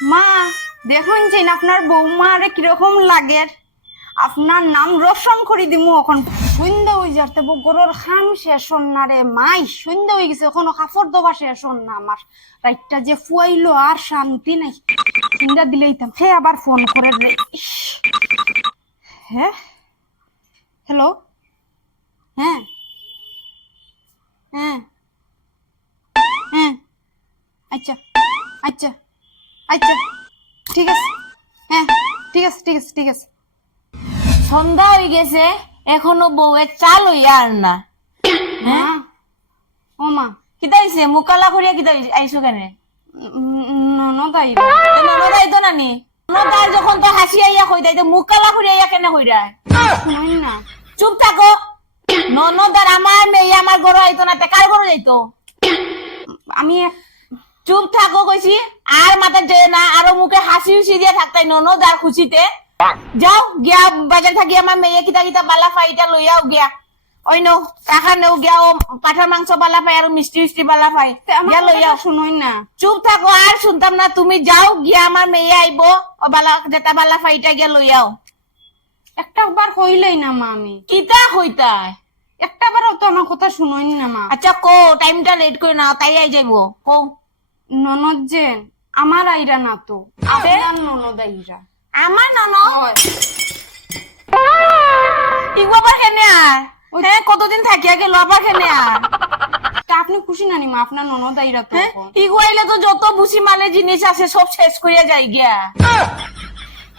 মা, দেখুন যে আপনার বৌমার কীরকম লাগে। আপনার নাম রোশন করে দিমু এখন। সুন্দর হয়ে যাতে গরুর খাম শেষ না রে মাই সুন্দর হয়ে গেছে, এখনও কাপড় দবা শেষ না আমার। রাইটটা যে ফুয়াইলো আর শান্তি নাই। সন্ধ্যা দিলেই তাম হে আবার ফোন করে রে। হ্যাঁ হ্যালো? হ্যাঁ? হ্যাঁ? হ্যাঁ? আচ্ছা আচ্ছা। আচ্ছা ঠিক আছে। হ্যাঁ ঠিক আছে ঠিক আছে ঠিক আছে। সন্ধ্যা হয়ে গেছে এখনও বউয়ের চাল হইয়া আর না। হ্যাঁ? ও মা। কিতা হইছে? মুকালা করিয়া কিতা হইছে? কেন? ননদাই ননদ আইতো নানি ননদার যখন তো হাসি আইয়া কই মুকালা করিয়া আইয়া কেন কইরা না। চুপ থাকো। ননদার আমার মেয়ে আমার ঘর আইতো না তে কার ঘর যাইতো? আমি চুপ থাকো কইছি আর মাথা যে না আরও মুখে হাসি হুসি দিয়ে থাকতাই ননদ আর খুশিতে। যাও গিয়া বাজার থাকি আমার মেয়ে কিতা কিতা বালা ফাইটা লইয়াও গিয়া। ওই নো টাকা নেও গিয়া ও পাঠার মাংস বালা পাই আর মিষ্টি মিষ্টি বালা পাই গিয়া লইয়াও শুনোই না। চুপ থাকো আর শুনতাম না তুমি যাও গিয়া আমার মেয়ে আইবো ও বালা যেটা বালা ফাইটা গিয়া লইয়াও একটা বার কইলেই না মা আমি। কিতা হইতা একটা বারও তো আমার কথা শুনোই না মা। আচ্ছা কো টাইমটা লেট করে নাও তাই আই যাইবো কো ননদ যে আমার আইরা না তো। আপনার ননদ আইরা। আমার ননদ? হয়। ইগু আবার কেনে আর হ্যাঁ কতদিন থাকিয়া গেল আবার কেনে তা আপনি খুশি নানি মা? আপনার ননদ আইরা তো হ্যাঁ? এখন। ইগু আইলে তো যত বুসি মালে জিনিস আছে সব শেষ করিয়া যাই গিয়া।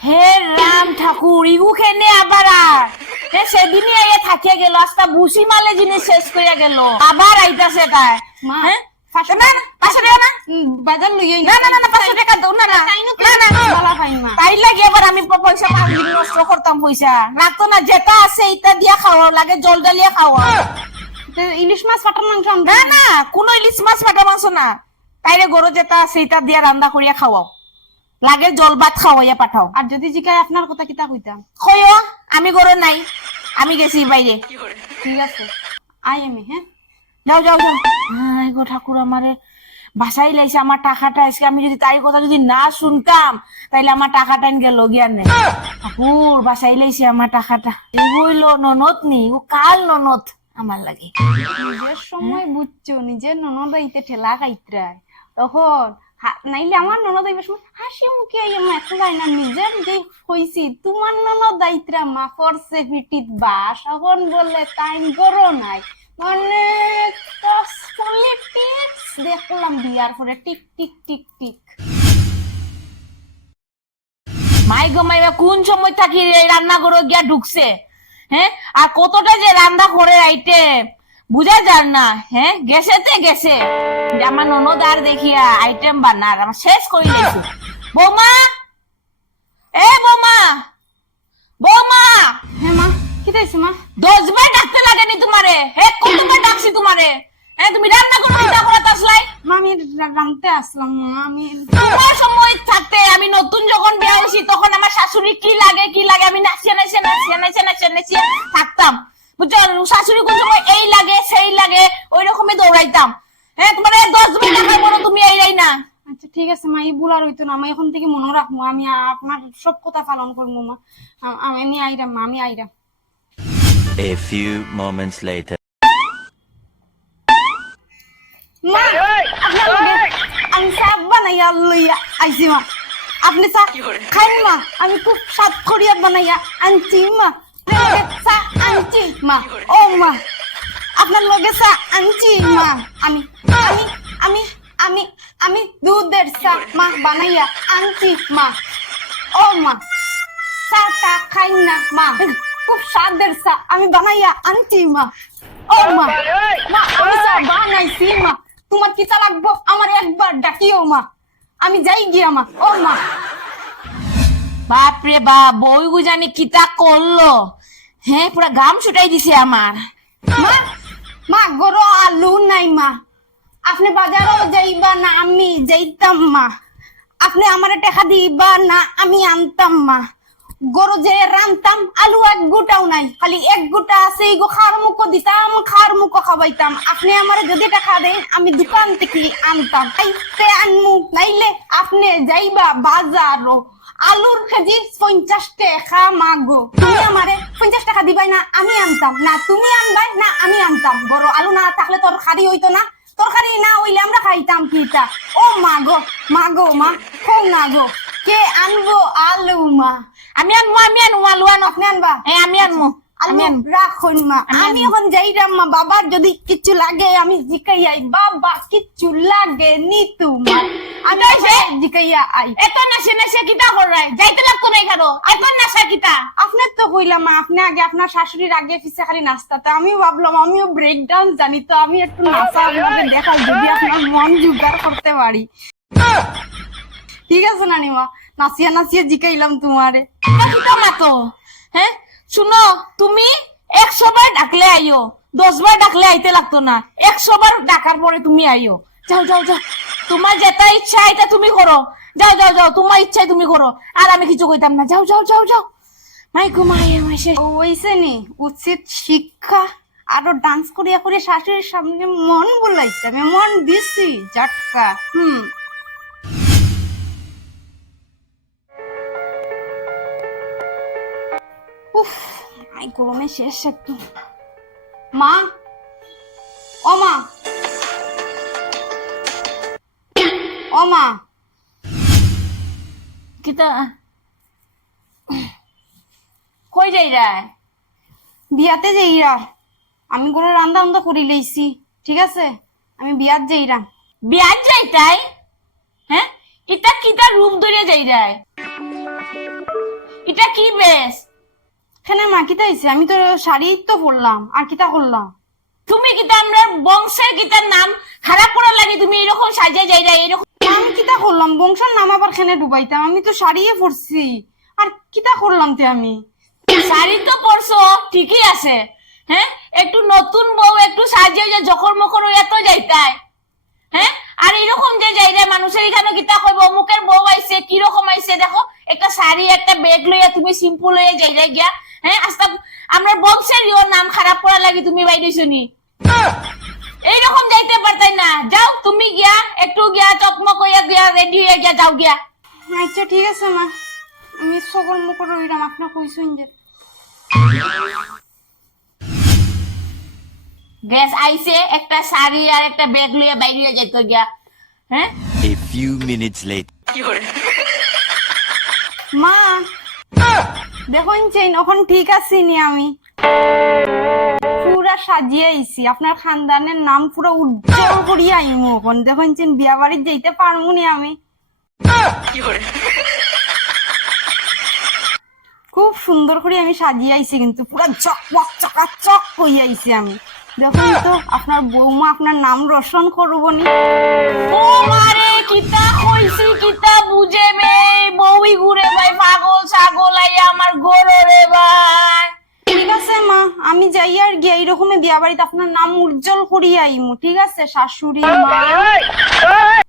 হে রাম ঠাকুর ইগু কেনে আবার আর হে সেদিনই আইয়া থাকিয়া গেল আজটা বুসি মালে জিনিস শেষ করিয়া গেল। আবার আইতাছে তাই। মা, হ্যাঁ? না না পাঁচশো টাকা না? বাজার লইয়াই না না না না পাঁচশো টাকা দাও না না। না না বালা পাই মা তাই লাগে এবার আমি পয়সা নষ্ট করতাম পয়সা। রাখতো না যেটা আছে এটা দিয়া খাওয়া লাগে জল ডালিয়া খাওয়া। ইলিশ মাছ কাটার মাংস না না কোনো ইলিশ মাছ মাটা মাংস না। তাইলে গরু যেটা আছে এটা দিয়া রান্না করিয়া খাওয়াও। লাগে জল ভাত খাওয়াইয়া পাঠাও। আর যদি জিগায় আপনার কথা কিতা কইতাম? কইও আমি গরু নাই আমি গেছি বাইরে। ঠিক আছে। আই আমি হ্যাঁ? যাও যাও যাও। গো ঠাকুর আমারে। বাসাই লাইছে, আমার টাকাটা আজকে আমি যদি তাই কথা যদি না শুনতাম, তাইলে আমার টাকাটা গেল গিয়ার নেই ঠাকুর বাসাই লাইছে আমার টাকাটা। এই বইল ননদ নি ও কাল ননদ আমার লাগে। নিজের সময় বুঝছ, নিজের ননদ আইতে ঠেলা খাইত্রায়। তখন নাইলে আমার ননদ আইবার সময় হাসি মুখে আইয়া মা এতলাই না, নিজের যে হইছি, তোমার ননদ আইত্রা মা করছে পিটিত বাস এখন বলে টাইম করো নাই। মানে পলিটিক্স দেখলাম বিয়ার পরে, টিক টিক টিক টিক। মাই গো মাইবা কোন সময় থাকি রান্না করে গিয়া ঢুকছে। হ্যাঁ? আর কতটা যে রান্না করে আইটেম বুঝা যার না। হ্যাঁ? গেছে তে গেছে। আমার ননদ আর দেখিয়া আইটেম বানার। আমার শেষ করে দিয়েছে। বৌমা! এ বৌমা! বৌমা! হ্যাঁ মা? কি তাইছে মা দশ ডাকতে লাগেনি তোমারে। হে কতবার ডাকছি তোমারে? তুমি রান্না করো চিন্তা করে তাসলাই মা আমি রামতে আসলাম আমি তোমার সময় থাকতে আমি নতুন যখন বিয়ে তখন আমার শাশুড়ি কি লাগে কি লাগে? আমি নাচিয়ে নাচিয়ে নাচিয়ে নাচিয়ে নাচিয়ে নাচিয়ে থাকতাম। বুঝছ? শাশুড়ি কোন সময় এই লাগে সেই লাগে ওই রকমই দৌড়াইতাম। হ্যাঁ তোমার দশ বার টাকার বড় তুমি এই না। আচ্ছা ঠিক আছে মা এই ভুল আর হইতো না আমি এখন থেকে মনে রাখব আমি আপনার সব কথা পালন করব মা। আমি আইরাম মা আমি আইরাম A few moments later. মা আপনার লগে আমি সাপ বানাইয়া লইয়া আইছি মা। আপনি চা খাইন মা। আমি খুব সাত করিয়া বানাইয়া আনছি মা। চা আনছি মা। ও মা। আপনার লগে চা আনছি মা। আমি আমি আমি আমি আমি দুধের চা মা বানাইয়া আনছি মা। ও মা। চা খাই না মা। খুব স্বাদের চা আমি বানাইয়া আনছি, মা। ও, মা। মা, আমি চা বানাইছি, মা, তোমার কি চা লাগবো আমার একবার ডাকিও, মা। আমি যাই গিয়া, মা। ও, মা। বাপরে বাপ বই গুজানি কিতা করল? হ্যাঁ পুরা গাম ছুটাই দিছে আমার। মা মা, গরো আলু নাই, মা। আপনি বাজারও যাইবা না, আমি যাইতাম, মা। আপনি আমারে টাকা দিবা না, আমি আনতাম, মা। গরু যে রানতাম আলু এক গোটাও নাই। খালি এক গোটা আছে গো, খার মুখো দিতাম, খার মুখো খাবাইতাম আপনি আমার যদি টাকা দেন, আমি দোকান থেকে আনতাম। আইতে আনমু, নাইলে আপনি যাইবা বাজারও। আলুর কেজি পঞ্চাশ টাকা মাগো। তুমি আমারে পঞ্চাশ টাকা দিবাই না, আমি আনতাম। না তুমি আনবাই, না আমি আনতাম। বড় আলু না থাকলে তোর খারি হইতো না। তরকারি না হইলে আমরা খাইতাম কিটা ও মাগো মাগো মা মা না কে আনব আলু মা? আমি আনব আমি আনব আলু আনো আপনি আনবা। এ আমি আনব আমি রাখুন মা। আমি। এখন যাইরাম মা বাবার যদি কিছু লাগে আমি জিকাই আই। বাবা কিছু লাগে নি তোমার। আমি জিকাইয়া আই। এত নাচে নাচে কিতা করাই যাইতে লাগতো নাই কারও এত নাচা কিতা? আপনার তো কইলাম মা আপনি আগে আপনার শাশুড়ির আগে পিছে খালি নাস্তা তো আমি ভাবলাম আমিও ব্রেক ডান্স জানি তো আমি একটু নাচা দেখাই যদি আপনার মন জোগাড় করতে পারি। ঠিক আছে নানিমা? নাচিয়া নাচিয়া জিকাইলাম তোমারে। মাতো হ্যাঁ শুনো, তুমি একশো বার ডাকলে আইও দশ বার ডাকলে আইতে লাগতো না। একশো বার ডাকার পরে তুমি আইও। যাও যাও যাও। তোমার যেটা ইচ্ছা এটা তুমি করো। যাও যাও যাও। তোমার ইচ্ছাই তুমি করো। আর আমি কিছু কইতাম না। যাও যাও যাও যাও। মাই ঘুমাই মাইসে নি? উচিত শিক্ষা আরও ডান্স করিয়া করিয়া শাশুড়ির সামনে মন বলাইতে। আমি মন দিছি, ঝটকা। হুম। গরমে শেষ একটু মা! ও মা! ও মা! কিতা কই যাই রায় বিয়াতে যাইরা আমি করে রান্দা আন্দা করি লইছি, ঠিক আছে? আমি বিয়াত যাইরা বিয়ার যাই তাই? হ্যাঁ? এটা কিতা রূপ ধরে যাই রায় এটা কি বেশ? কেন মা কিতা হইছে? আমি তো শাড়ি তো পরলাম আর কিতা করলাম? তুমি কিতা আমরা বংশের কিতার নাম খারাপ করার লাগে তুমি এরকম সাজা যাই রায় এরকম আমি কিতা করলাম? বংশের নাম আবার খেনে ডুবাইতাম? আমি তো শাড়িয়ে পরছি আর কিতা করলাম তে আমি? শাড়ি তো পরছো ঠিকই আছে। হ্যাঁ? একটু নতুন বউ একটু সাজিয়ে যে জখর মকর হইয়া তো যাইতাই। হ্যাঁ? আর এরকম যে যাই রে মানুষের এখানে কিতা কইব? অমুকের বউ আইছে কীরকম আইছে? দেখো একটা শাড়ি একটা ব্যাগ লইয়া তুমি সিম্পল হয়ে যাই রে গিয়া হ্যাঁ আস্তা আমরা বংশের ইওর নাম খারাপ করার লাগি তুমি বাইরে শুনি এইরকম যাইতে পারতাই না। যাও তুমি গিয়া একটু গিয়া চকমক হইয়া গিয়া রেডি হয়ে গিয়া যাও গিয়া। আচ্ছা ঠিক আছে মা। আমি সকল মকর রইলাম আপনার কইসুন যে। গ্যাস আইছে একটা শাড়ি আর একটা ব্যাগ লইয়া বাইরে হয়ে যাইতো গিয়া। হ্যাঁ? A few minutes later. মা দেখুন ঠিক আছি নি আমি। পুরা সাজিয়ে আইছি। আপনার খানদানের নাম পুরো উজ্জ্বল আইমু দেখুন বিয়া যাইতে পারমু নি আমি। খুব সুন্দর করে আমি সাজিয়ে আইছি কিন্তু, পুরো চকমক চকাচক কইয়া আইছি আমি। দেখুন তো, আপনার বৌমা আপনার নাম রোশন করব নি। ও মারে! কিতা কইছি কিতা বুঝে বে বউই ঘুরে ভাই পাগল ছাগল আইয়া আমার গোরে রে ভাই ঠিক আছে মা আমি যাই আর গিয়ে এইরকম বিয়া বাড়িতে আপনার নাম উজ্জ্বল করিয়া আইমু ঠিক আছে? শাশুড়ি মা।